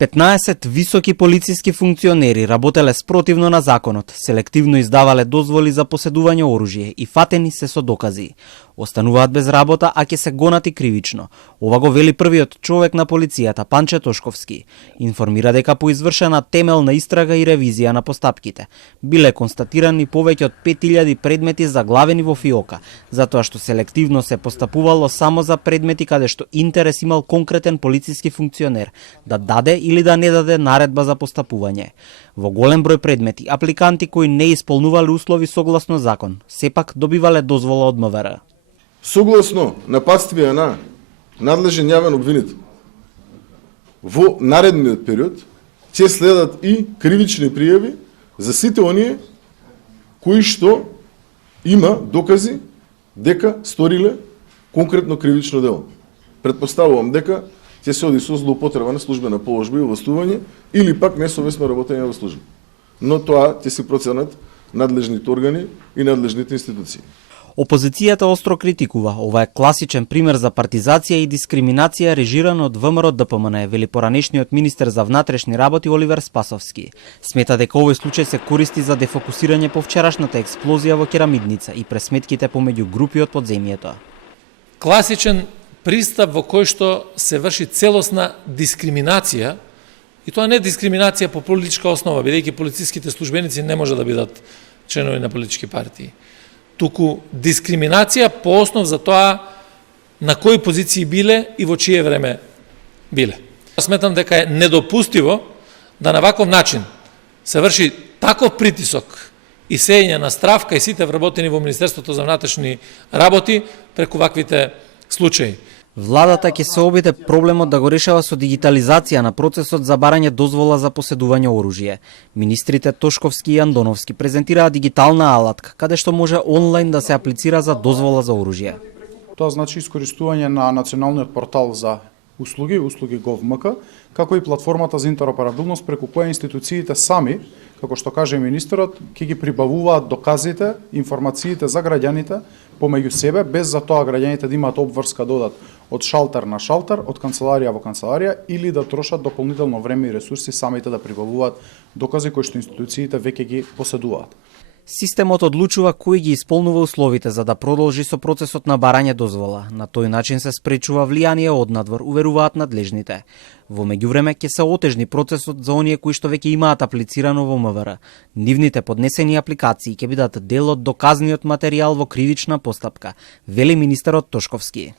15 високи полициски функционери работеле спротивно на законот, селективно издавале дозволи за поседување оружје и фатени се со докази. Остануваат без работа, а ќе се гонати кривично. Ова го вели првиот човек на полицијата, Панче Тошковски. Информира дека по извршена темелна истрага и ревизија на постапките биле констатирани повеќе од 5000 предмети заглавени во ФИОКа, затоа што селективно се постапувало само за предмети каде што интерес имал конкретен полициски функционер да даде или да не даде наредба за постапување. Во голем број предмети, апликанти кои не исполнувале услови согласно закон, сепак добивале дозвола од МВР. Согласно нападствија на надлежен јавен обвинител, во наредниот период ќе следат и кривични пријави за сите оние кои што има докази дека сториле конкретно кривично дело. Предпоставувам дека ќе се оди со злоупотреба на службена положба и властување или пак несовесно работење во служба. Но тоа ќе се проценат надлежните органи и надлежните институции. Опозицијата остро критикува. Ова е класичен пример за партизација и дискриминација режиран од ВМРО ДПМН, вели поранешниот министер за внатрешни работи Оливер Спасовски. Смета дека овој случај се користи за дефокусирање по вчерашната експлозија во керамидница и пресметките помеѓу групи од подземјето. Класичен пристап во кој што се врши целосна дискриминација, и тоа не дискриминација по политичка основа, бидејќи полициските службеници не може да бидат членови на политички партии, туку дискриминација по основ за тоа на кои позиции биле и во чие време биле. Сметам дека е недопустиво да на ваков начин се врши таков притисок и сејање на стравка и сите вработени во Министерството за внатрешни работи преку ваквите случаи. Владата ќе се обиде проблемот да го решава со дигитализација на процесот за барање дозвола за поседување оружје. Министрите Тошковски и Андоновски презентираа дигитална алатка, каде што може онлайн да се аплицира за дозвола за оружје. Тоа значи искористување на националниот портал за услуги Gov.mk, како и платформата за интероперабилност преку која институциите сами, како што каже министерот, ќе ги прибавуваат доказите, информациите за граѓаните помеѓу себе, без за тоа граѓаните да имаат обврска да одат од шалтер на шалтер, од канцеларија во канцеларија, или да трошат дополнително време и ресурси самите да прибавуваат докази кои што институциите веќе ги поседуваат. Системот одлучува кој ги исполнува условите за да продолжи со процесот на барање дозвола. На тој начин се спречува влијание однадвор, уверуваат надлежните. Во меѓувреме ќе се отежни процесот за оние кои што веќе имаат аплицирано во МВР. Нивните поднесени апликации ќе бидат дел од доказниот материјал во кривична постапка, вели министерот Тошковски.